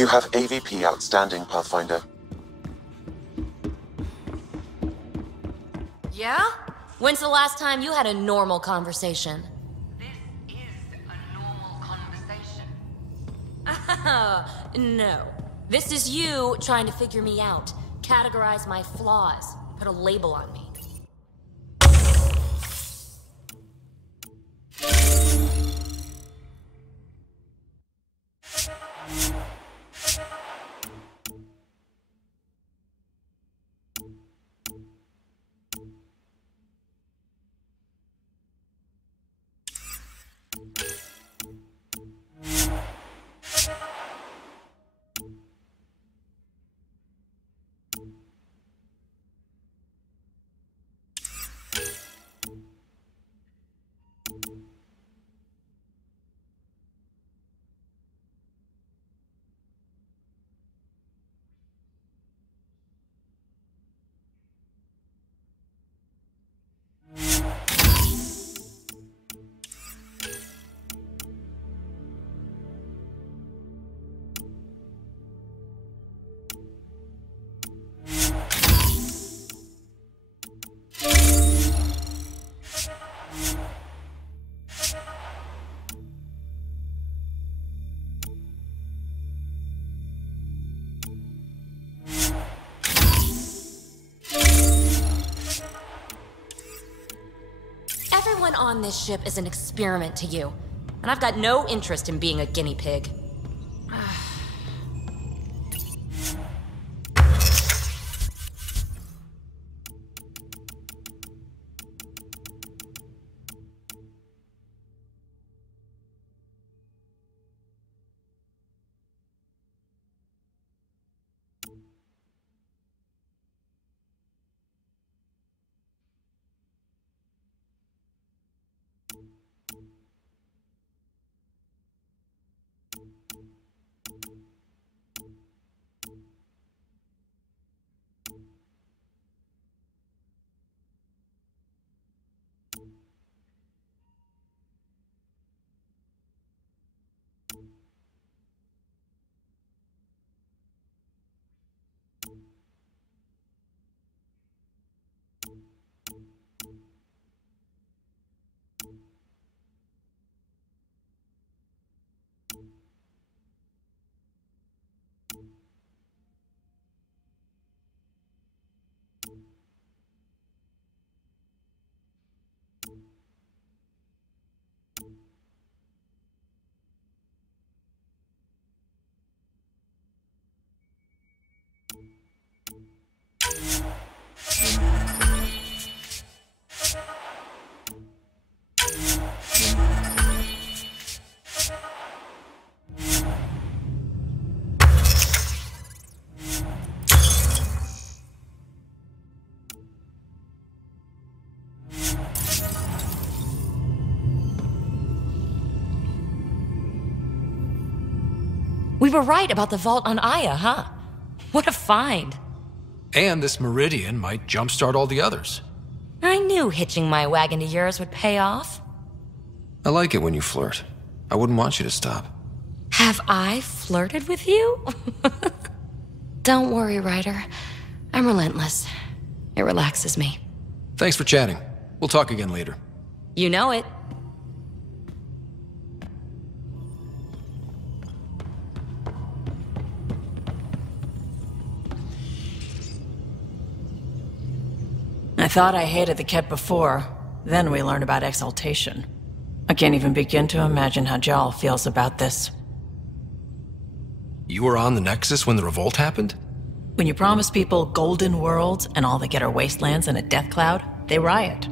You have AVP outstanding, Pathfinder. Yeah? When's the last time you had a normal conversation? This is a normal conversation. No. This is you trying to figure me out, categorize my flaws, put a label on me. Everyone on this ship is an experiment to you, and I've got no interest in being a guinea pig. We were right about the vault on Aya, huh? What a find. And this meridian might jumpstart all the others. I knew hitching my wagon to yours would pay off. I like it when you flirt. I wouldn't want you to stop. Have I flirted with you? Don't worry, Ryder. I'm relentless. It relaxes me. Thanks for chatting. We'll talk again later. You know it. I thought I hated the Kett before. Then we learned about exaltation. I can't even begin to imagine how Jal feels about this. You were on the Nexus when the revolt happened? When you promise people golden worlds and all they get are wastelands and a death cloud, they riot.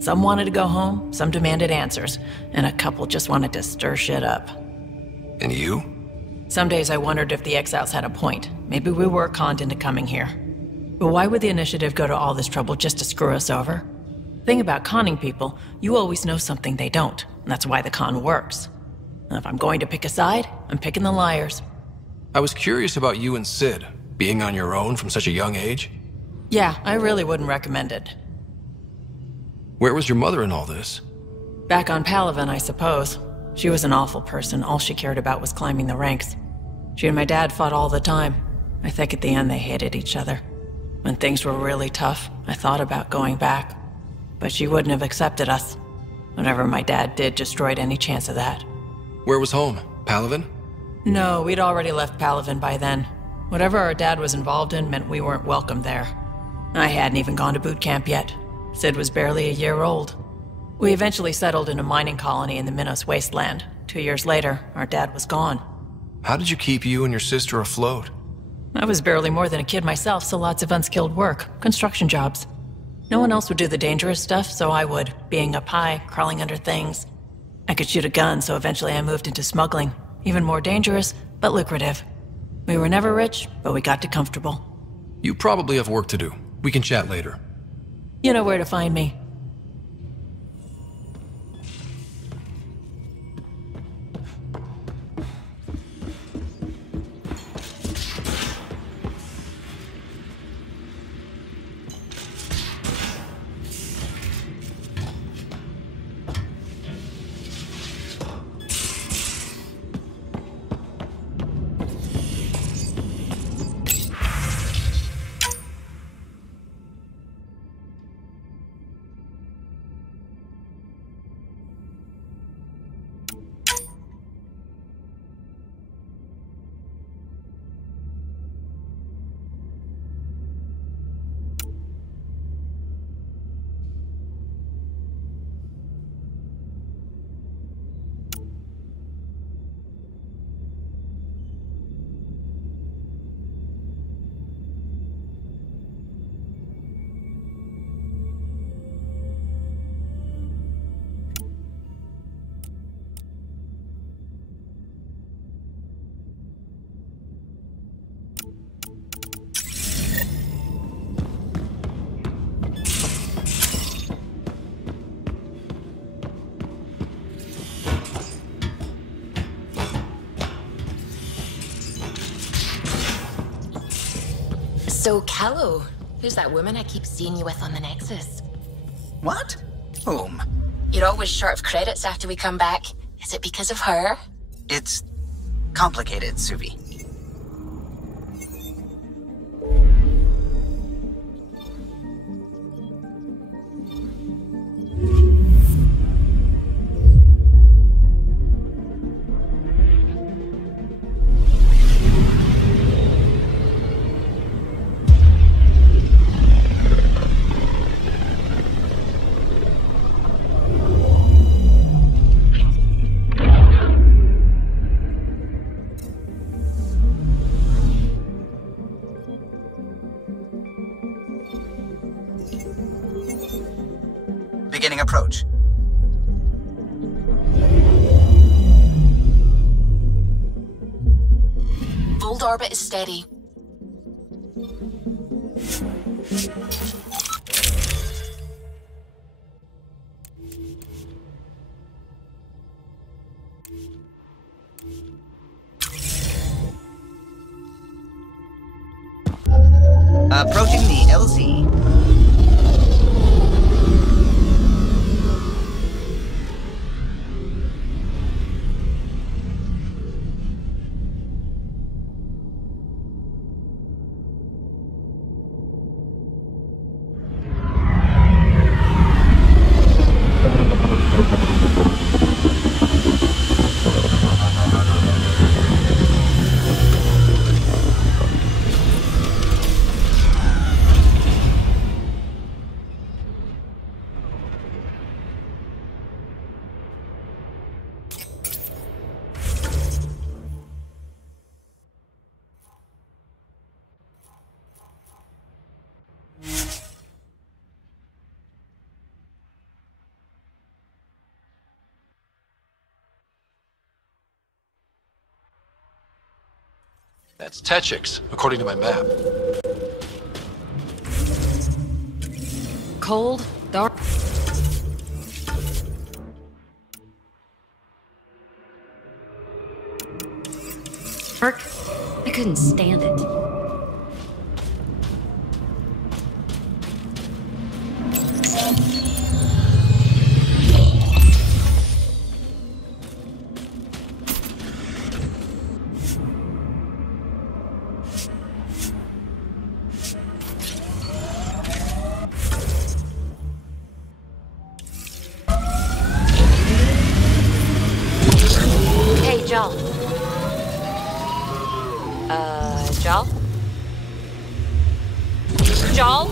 Some wanted to go home, some demanded answers, and a couple just wanted to stir shit up. And you? Some days I wondered if the exiles had a point. Maybe we were conned into coming here. But why would the Initiative go to all this trouble just to screw us over? Thing about conning people, you always know something they don't, and that's why the con works. And if I'm going to pick a side, I'm picking the liars. I was curious about you and Sid, being on your own from such a young age. Yeah, I really wouldn't recommend it. Where was your mother in all this? Back on Palaven, I suppose. She was an awful person. All she cared about was climbing the ranks. She and my dad fought all the time. I think at the end they hated each other. When things were really tough, I thought about going back. But she wouldn't have accepted us. Whatever my dad did destroyed any chance of that. Where was home? Palaven? No, we'd already left Palaven by then. Whatever our dad was involved in meant we weren't welcome there. I hadn't even gone to boot camp yet. Sid was barely a year old. We eventually settled in a mining colony in the Minos wasteland. 2 years later, our dad was gone. How did you keep you and your sister afloat? I was barely more than a kid myself, so lots of unskilled work, construction jobs. No one else would do the dangerous stuff, so I would, being up high, crawling under things. I could shoot a gun, so eventually I moved into smuggling. Even more dangerous, but lucrative. We were never rich, but we got to comfortable. You probably have work to do. We can chat later. You know where to find me. So, Callow, who's that woman I keep seeing you with on the Nexus? What? Whom? You're always short of credits after we come back. Is it because of her? It's complicated, Suvi. Beginning approach. Fold orbit is steady. Approaching the LZ. That's Techix, according to my map. Cold, dark. Dark. I couldn't stand it. Jal. Jal? Jal?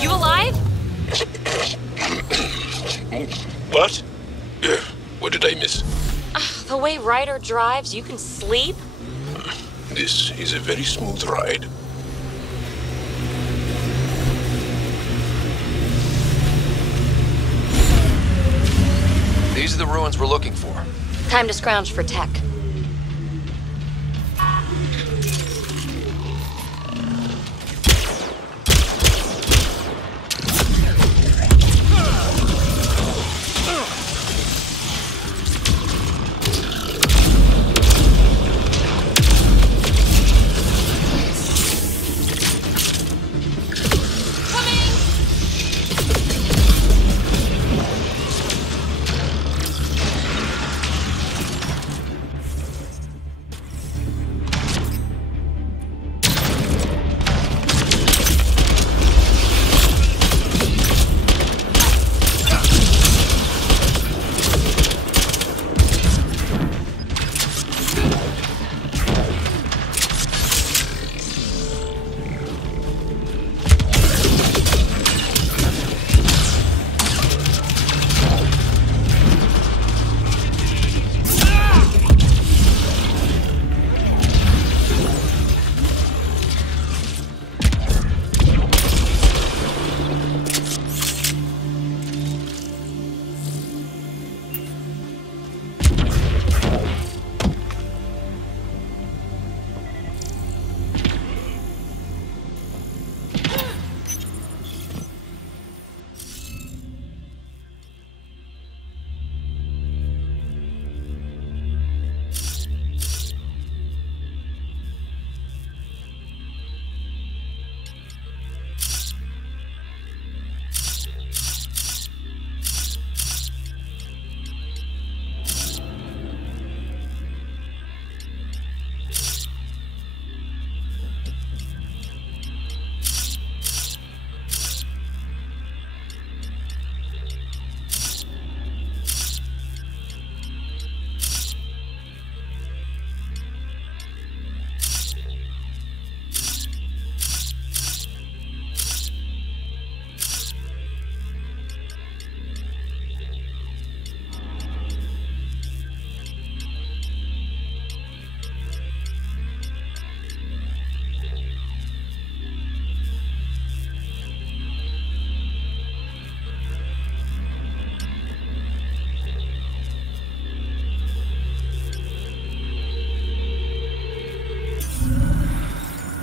You alive? What? What did I miss? The way Ryder drives, you can sleep? This is a very smooth ride. These are the ruins we're looking for. Time to scrounge for tech.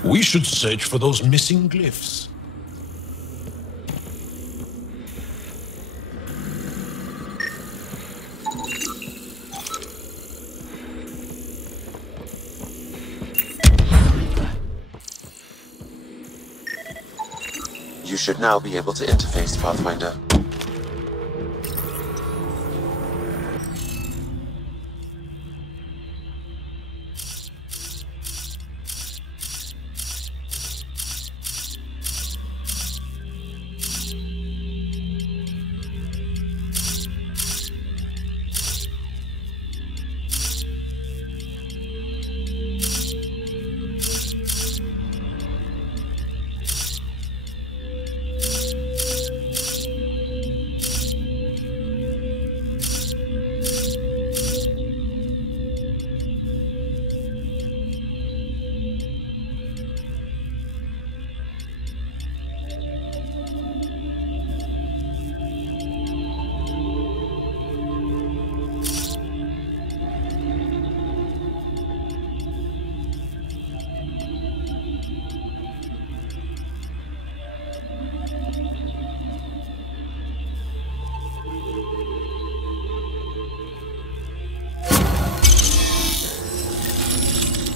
We should search for those missing glyphs. You should now be able to interface, Pathfinder.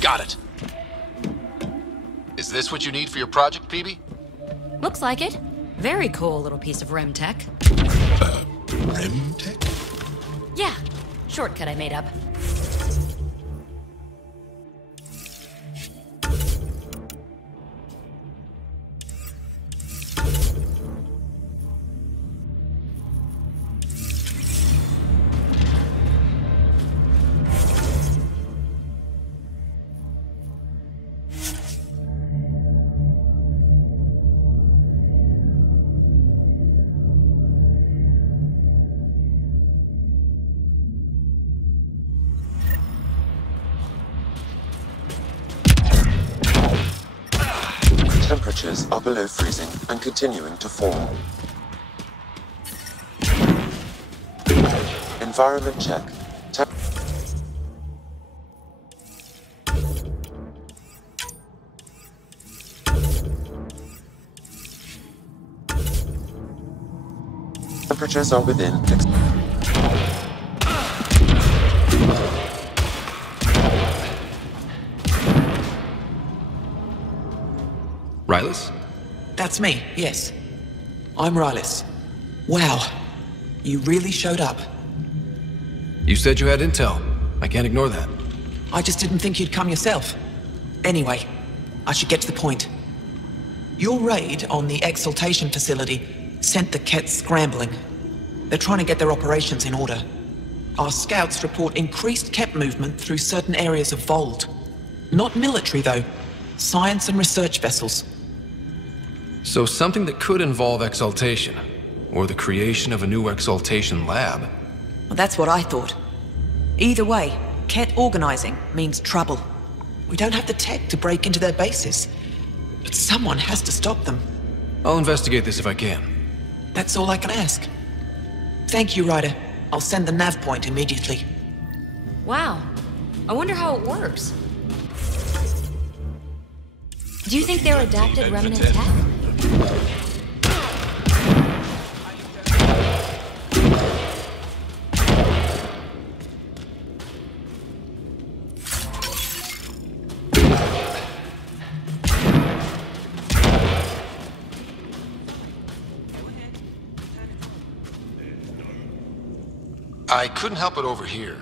Got it. Is this what you need for your project, Peebee? Looks like it. Very cool little piece of REM tech. REM tech? Yeah, shortcut I made up. Temperatures are below freezing and continuing to fall. Environment check. Temperatures are within. Rylus? That's me, yes. I'm Rylus. Wow. You really showed up. You said you had intel. I can't ignore that. I just didn't think you'd come yourself. Anyway, I should get to the point. Your raid on the exaltation facility sent the Kets scrambling. They're trying to get their operations in order. Our scouts report increased Ket movement through certain areas of Vold. Not military, though. Science and research vessels. So something that could involve exaltation, or the creation of a new exaltation lab. Well, that's what I thought. Either way, Ket organizing means trouble. We don't have the tech to break into their bases. But someone has to stop them. I'll investigate this if I can. That's all I can ask. Thank you, Ryder. I'll send the nav point immediately. Wow. I wonder how it works. Do you think they're adapted remnant tech? I couldn't help it over here.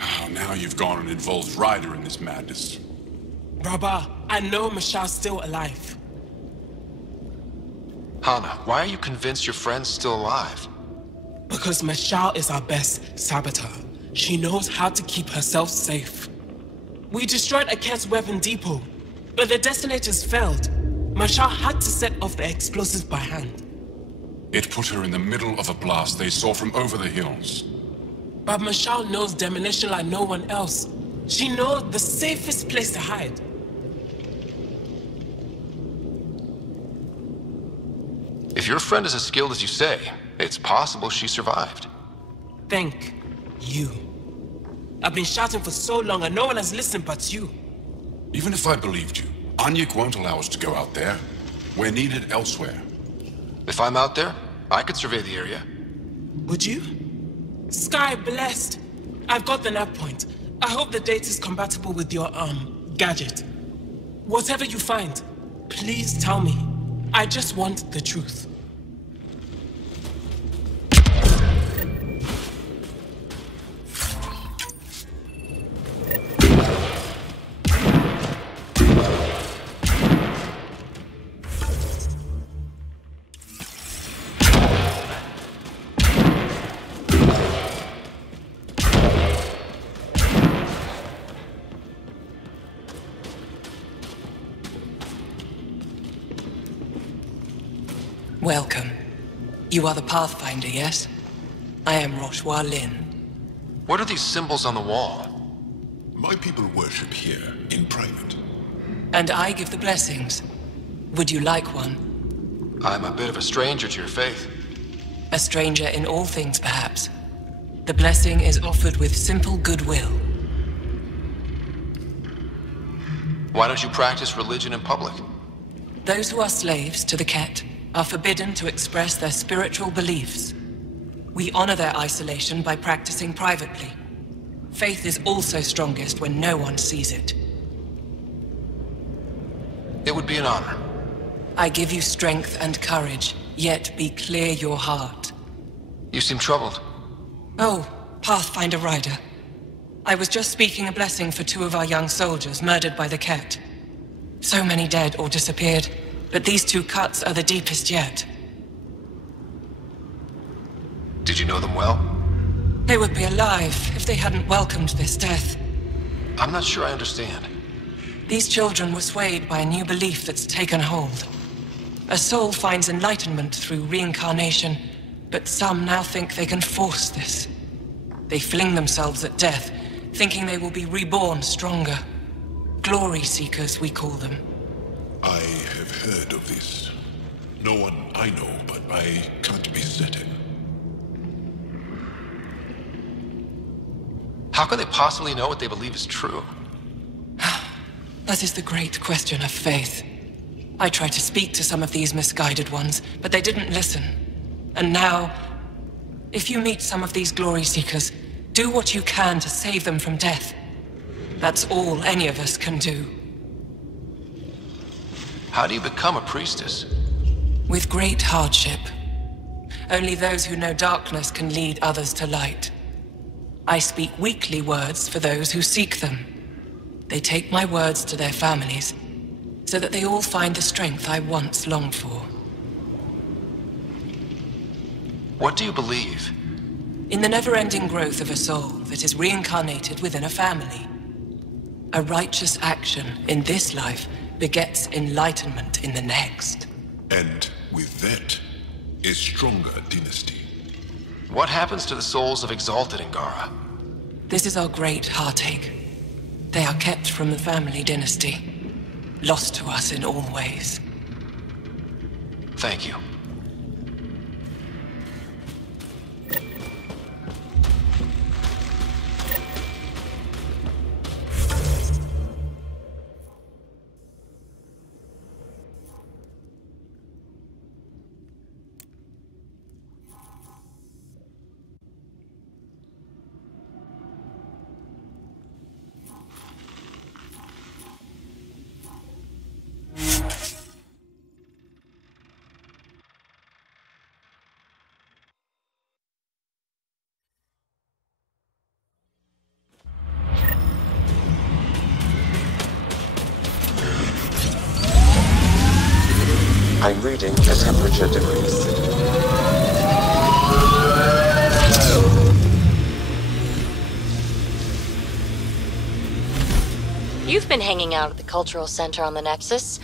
Oh, now you've gone and involved Ryder in this madness. Brother, I know Michelle's still alive. Hana, why are you convinced your friend's still alive? Because Michelle is our best saboteur. She knows how to keep herself safe. We destroyed a cat's weapon depot, but the detonators failed. Michelle had to set off the explosives by hand. It put her in the middle of a blast they saw from over the hills. But Michelle knows demolition like no one else. She knows the safest place to hide. If your friend is as skilled as you say, it's possible she survived. Thank you. I've been shouting for so long and no one has listened but you. Even if I believed you, Anyik won't allow us to go out there. We're needed elsewhere. If I'm out there, I could survey the area. Would you? Sky blessed. I've got the nav point. I hope the data's compatible with your, gadget. Whatever you find, please tell me. I just want the truth. Welcome. You are the Pathfinder, yes? I am Roshua Lin. What are these symbols on the wall? My people worship here, in private. And I give the blessings. Would you like one? I'm a bit of a stranger to your faith. A stranger in all things, perhaps. The blessing is offered with simple goodwill. Why don't you practice religion in public? Those who are slaves to the Ket are forbidden to express their spiritual beliefs. We honor their isolation by practicing privately. Faith is also strongest when no one sees it. It would be an honor. I give you strength and courage, yet be clear your heart. You seem troubled. Oh, Pathfinder Ryder. I was just speaking a blessing for 2 of our young soldiers murdered by the Ket. So many dead or disappeared, but these 2 cuts are the deepest yet. Did you know them well? They would be alive if they hadn't welcomed this death. I'm not sure I understand. These children were swayed by a new belief that's taken hold. A soul finds enlightenment through reincarnation, but some now think they can force this. They fling themselves at death, thinking they will be reborn stronger. Glory seekers, we call them. I have heard of this. No one I know, but I can't be certain. How can they possibly know what they believe is true? That is the great question of faith. I tried to speak to some of these misguided ones, but they didn't listen. And now, if you meet some of these glory seekers, do what you can to save them from death. That's all any of us can do. How do you become a priestess? With great hardship. Only those who know darkness can lead others to light. I speak weekly words for those who seek them. They take my words to their families, so that they all find the strength I once longed for. What do you believe? In the never-ending growth of a soul that is reincarnated within a family. A righteous action in this life begets enlightenment in the next. And with that, a stronger dynasty. What happens to the souls of exalted Angara? This is our great heartache. They are kept from the family dynasty, lost to us in all ways. Thank you. I'm reading a temperature decrease. You've been hanging out at the Cultural Center on the Nexus.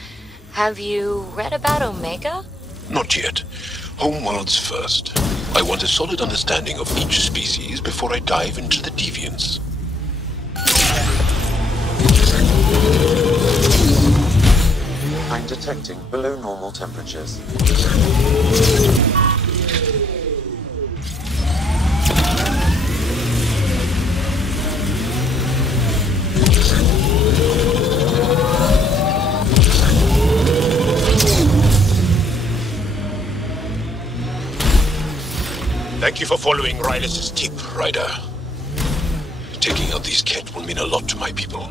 Have you read about Omega? Not yet. Homeworlds first. I want a solid understanding of each species before I dive into the deviants. I'm detecting below normal temperatures. Thank you for following Rylis' tip, Ryder. Taking out these Ket will mean a lot to my people.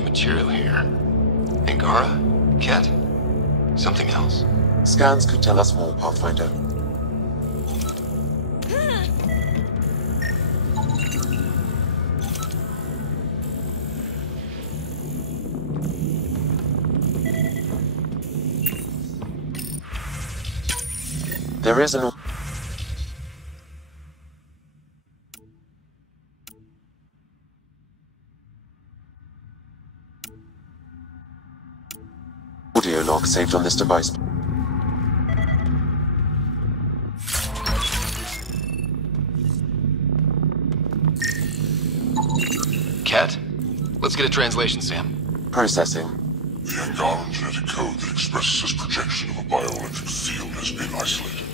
genetic material here. Angara? Ket? Something else? Scans could tell us more, Pathfinder. There is an audio log saved on this device. Ket? Let's get a translation, Sam. Processing. The Angaran genetic code that expresses this projection of a bioelectric field has been isolated.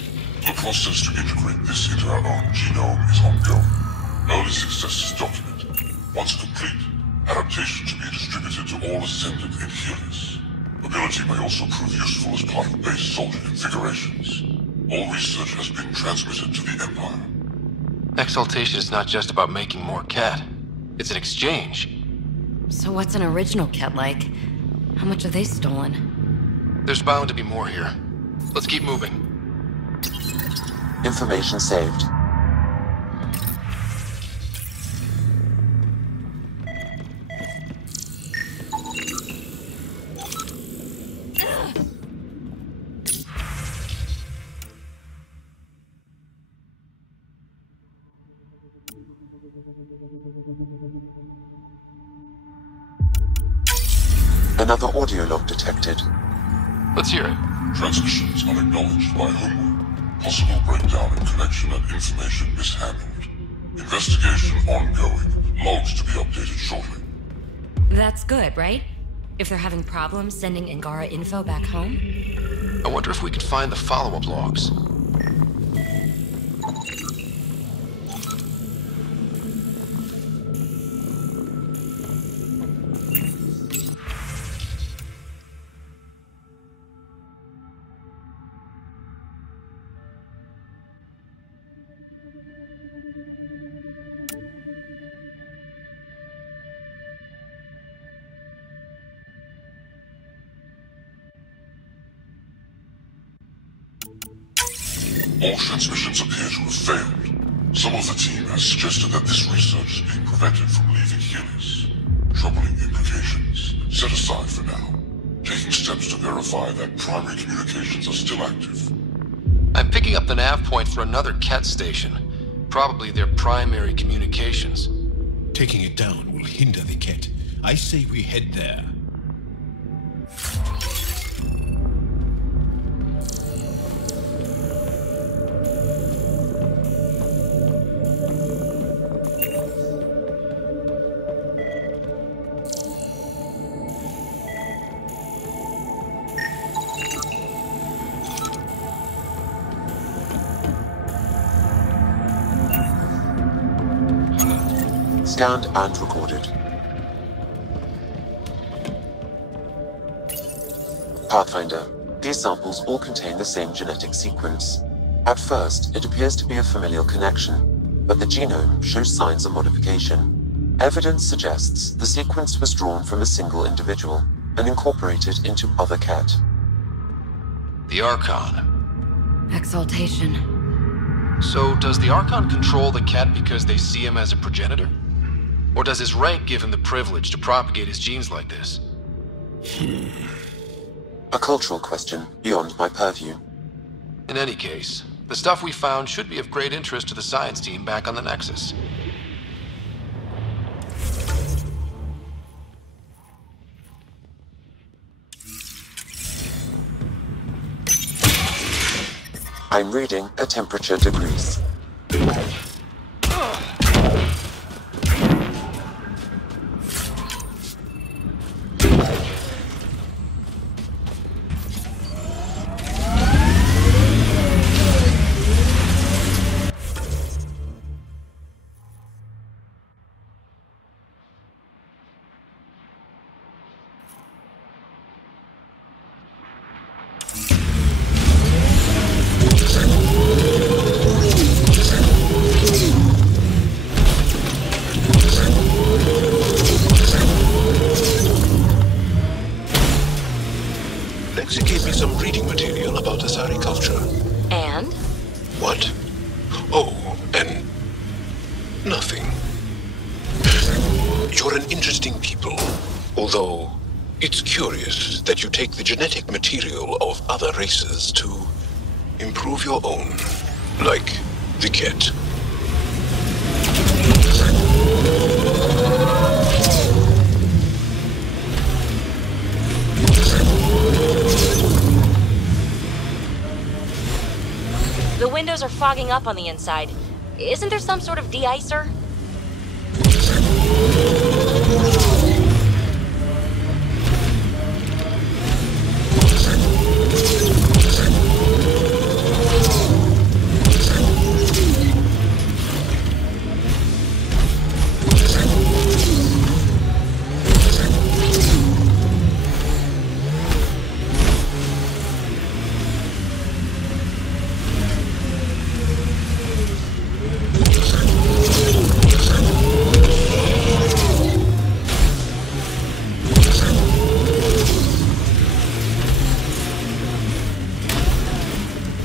The process to integrate this into our own genome is ongoing. Early success is documented. Once complete, adaptation should be distributed to all ascendant in Helios. Ability may also prove useful as part of base soldier configurations. All research has been transmitted to the Empire. Exaltation is not just about making more Ket. It's an exchange. So what's an original Ket like? How much have they stolen? There's bound to be more here. Let's keep moving. Information saved. Another audio log detected. Let's hear it. Transmissions unacknowledged by Homeworld. Possible breakdown in connection and information mishandled. Investigation ongoing. Logs to be updated shortly. That's good, right? If they're having problems sending Angara info back home? I wonder if we can find the follow-up logs. All transmissions appear to have failed. Some of the team has suggested that this research is being prevented from leaving Helios. Troubling implications. Set aside for now. Taking steps to verify that primary communications are still active. I'm picking up the nav point for another Ket station. Probably their primary communications. Taking it down will hinder the Ket. I say we head there. Scanned and recorded. Pathfinder, these samples all contain the same genetic sequence. At first, it appears to be a familial connection, but the genome shows signs of modification. Evidence suggests the sequence was drawn from a single individual and incorporated into other Ket. The Archon. Exaltation. So, does the Archon control the Ket because they see him as a progenitor? Or does his rank give him the privilege to propagate his genes like this? A cultural question beyond my purview. In any case, the stuff we found should be of great interest to the science team back on the Nexus. I'm reading a temperature degrees. Lexi gave me some reading material about Asari culture. And? What? Oh, and nothing. You're an interesting people, although it's curious that you take the genetic material of other races to improve your own, like the cat. The windows are fogging up on the inside. Isn't there some sort of de-icer?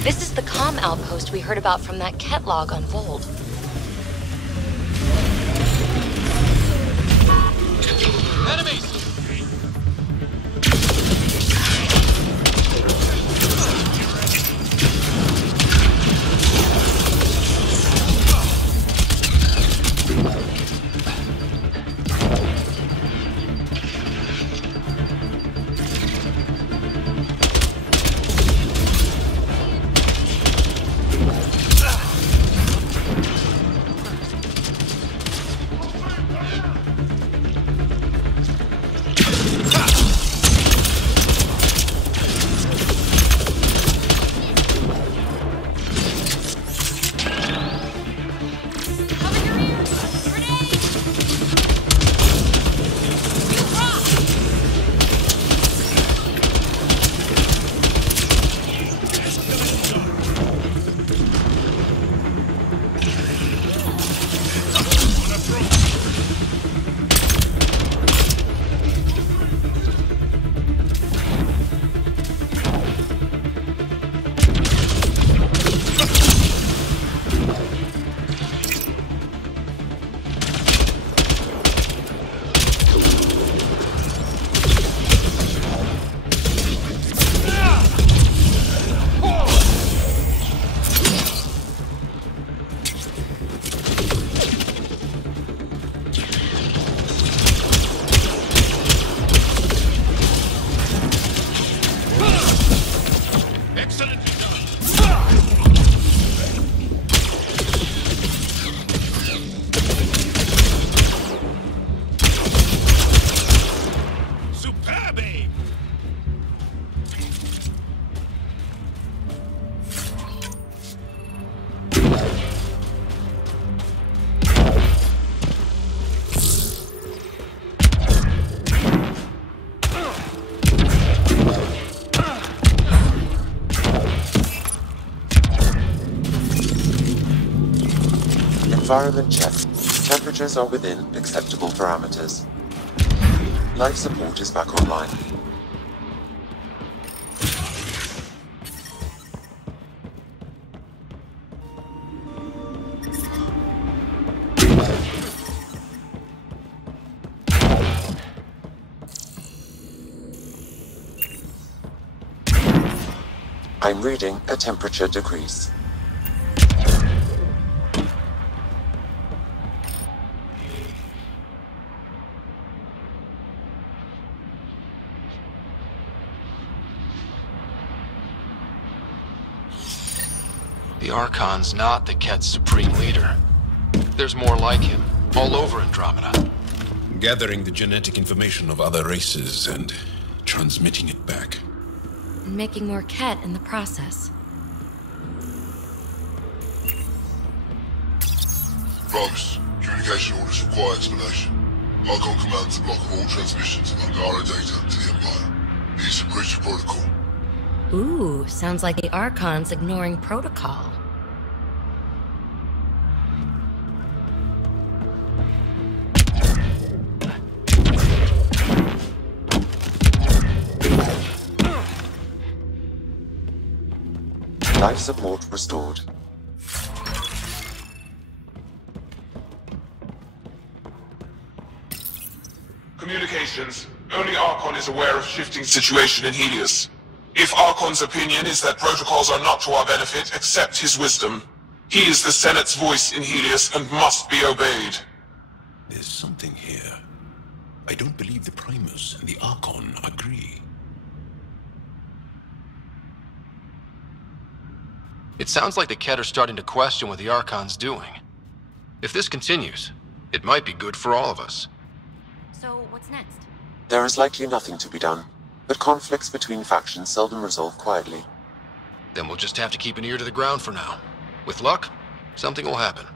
This is the comm outpost we heard about from that Ket log on Vold. Enemies! Environment check. Temperatures are within acceptable parameters. Life support is back online. I'm reading a temperature decrease. The Archon's not the Ket's supreme leader. There's more like him, all over Andromeda. Gathering the genetic information of other races and transmitting it back. And making more Ket in the process. Rogues, communication orders require explanation. Archon commands a block of all transmissions of Angara data to the Empire. Needs to breach the protocol. Ooh, sounds like the Archon's ignoring protocol. Life support restored. Communications. Only Archon is aware of shifting situation in Helios. If Archon's opinion is that protocols are not to our benefit, accept his wisdom. He is the Senate's voice in Helios and must be obeyed. There's something here. I don't believe the Primus and the Archon agree. It sounds like the Kett are starting to question what the Archon's doing. If this continues, it might be good for all of us. So, what's next? There is likely nothing to be done, but conflicts between factions seldom resolve quietly. Then we'll just have to keep an ear to the ground for now. With luck, something will happen.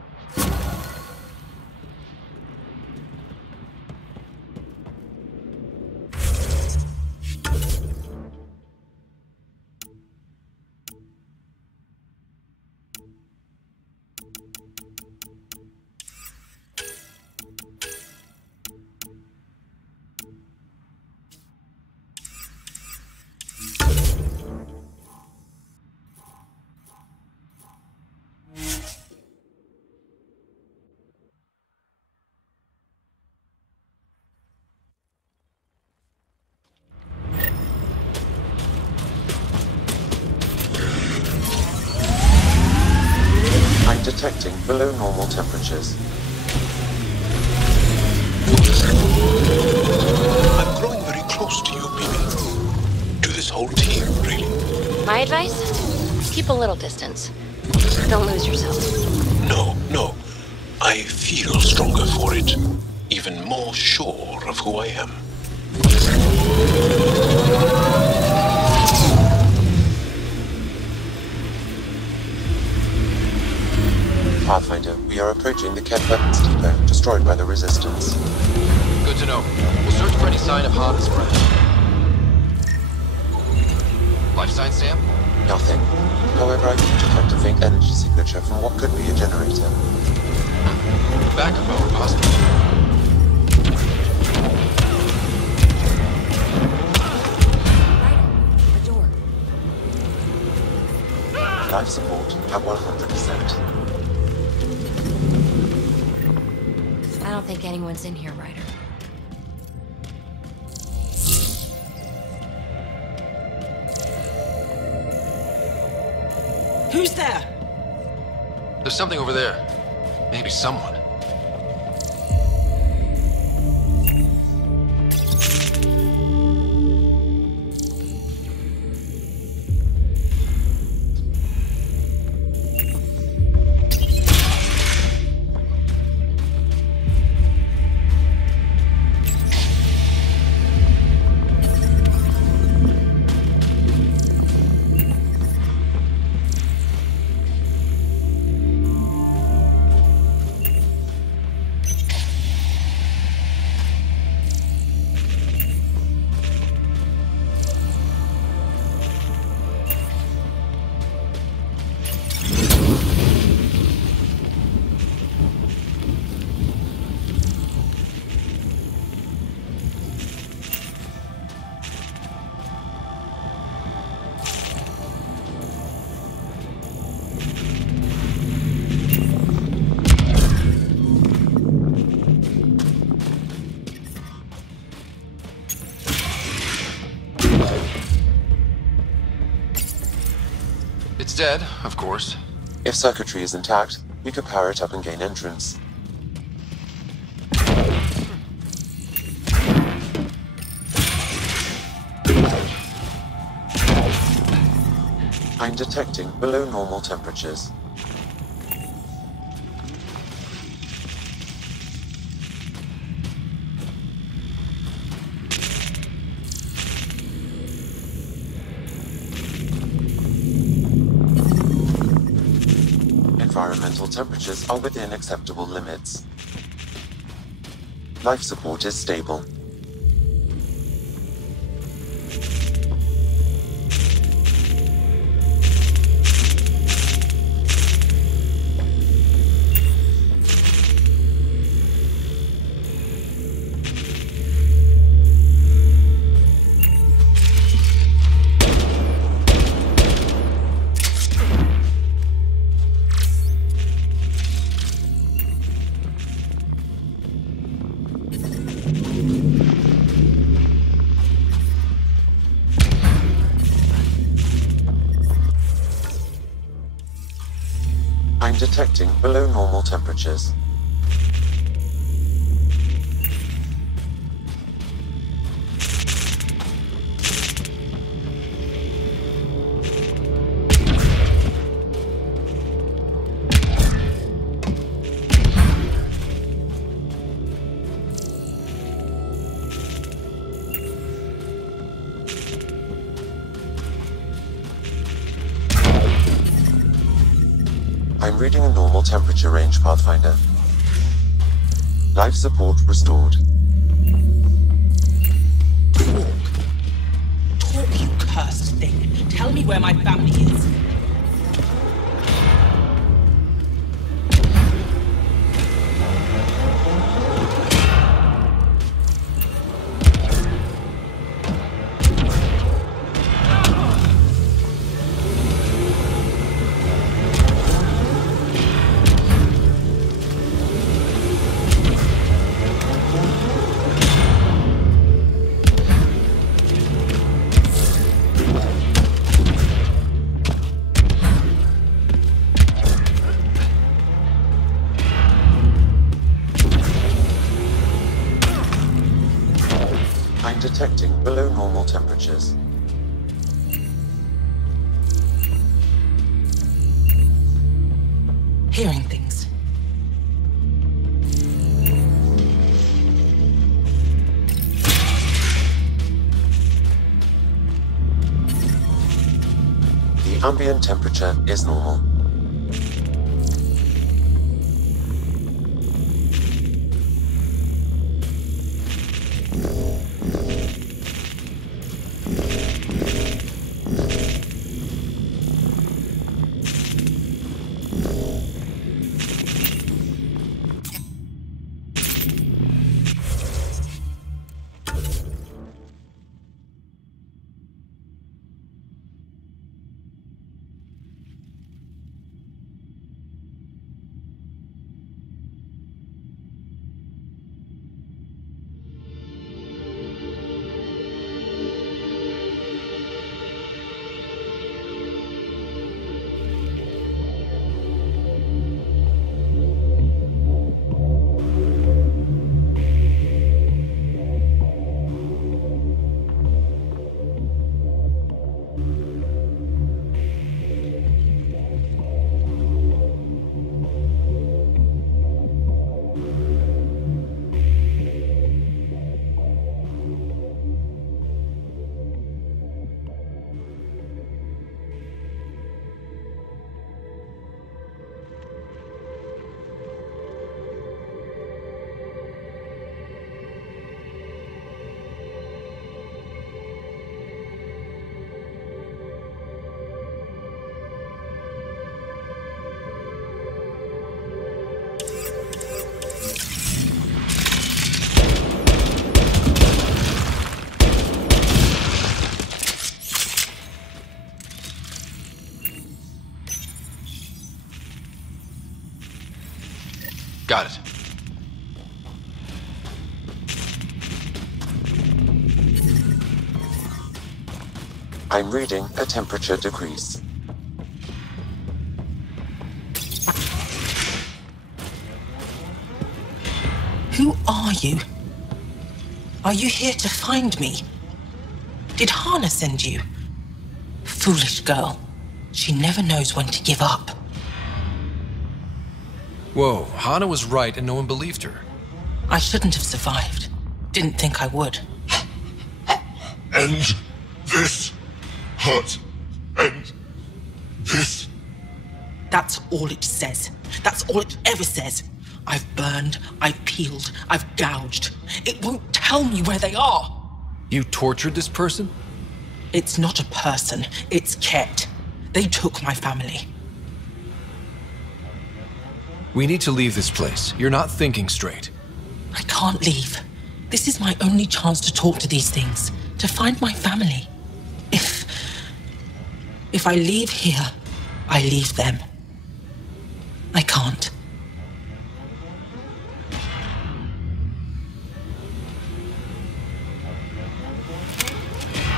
Detecting below normal temperatures. I'm growing very close to you, Peebee. To this whole team, really. My advice? Keep a little distance. Don't lose yourself. No. I feel stronger for it. Even more sure of who I am. Pathfinder, we are approaching the Kett weapons depot, destroyed by the Resistance. Good to know. We'll search for any sign of Han spread. Life signs, Sam? Nothing. However, I do detect a faint energy signature from what could be a generator. Backup power, possibly. The door. Life support at 100%. I don't think anyone's in here, Ryder. Who's there? There's something over there. Maybe someone. It's dead, of course. If circuitry is intact, we could power it up and gain entrance. I'm detecting below normal temperatures. Environmental temperatures are within acceptable limits. Life support is stable. I'm detecting below normal temperatures. I'm reading a normal temperature range, Pathfinder. Life support restored. Talk, you cursed thing. Tell me where my family is. I'm detecting below normal temperatures. Hearing things. The ambient temperature is normal. Got it. I'm reading a temperature decrease. Who are you? Are you here to find me? Did Hana send you? Foolish girl. She never knows when to give up. Whoa, Hana was right and no one believed her. I shouldn't have survived. Didn't think I would. End this hurt. End this. That's all it says. That's all it ever says. I've burned, I've peeled, I've gouged. It won't tell me where they are. You tortured this person? It's not a person, it's Ket. They took my family. We need to leave this place. You're not thinking straight. I can't leave. This is my only chance to talk to these things, to find my family. If I leave here, I leave them. I can't.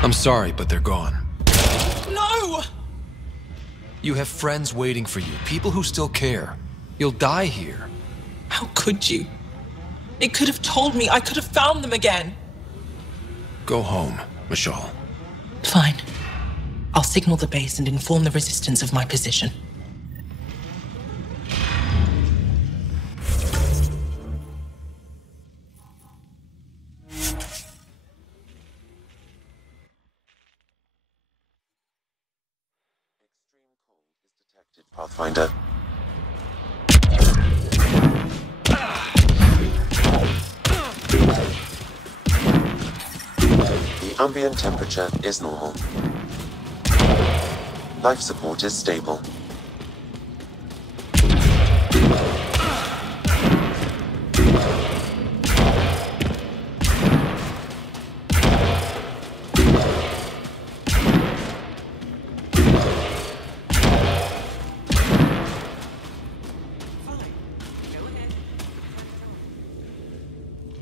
I'm sorry, but they're gone. No! You have friends waiting for you, people who still care. You'll die here. How could you? It could have told me. I could have found them again. Go home, Michal. Fine. I'll signal the base and inform the Resistance of my position. Pathfinder. The ambient temperature is normal. Life support is stable.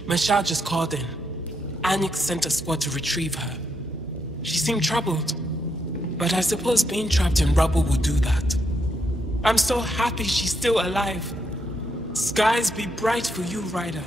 Michal just called in. Anix sent a squad to retrieve her. She seemed troubled, but I suppose being trapped in rubble will do that. I'm so happy she's still alive. Skies be bright for you, Ryder.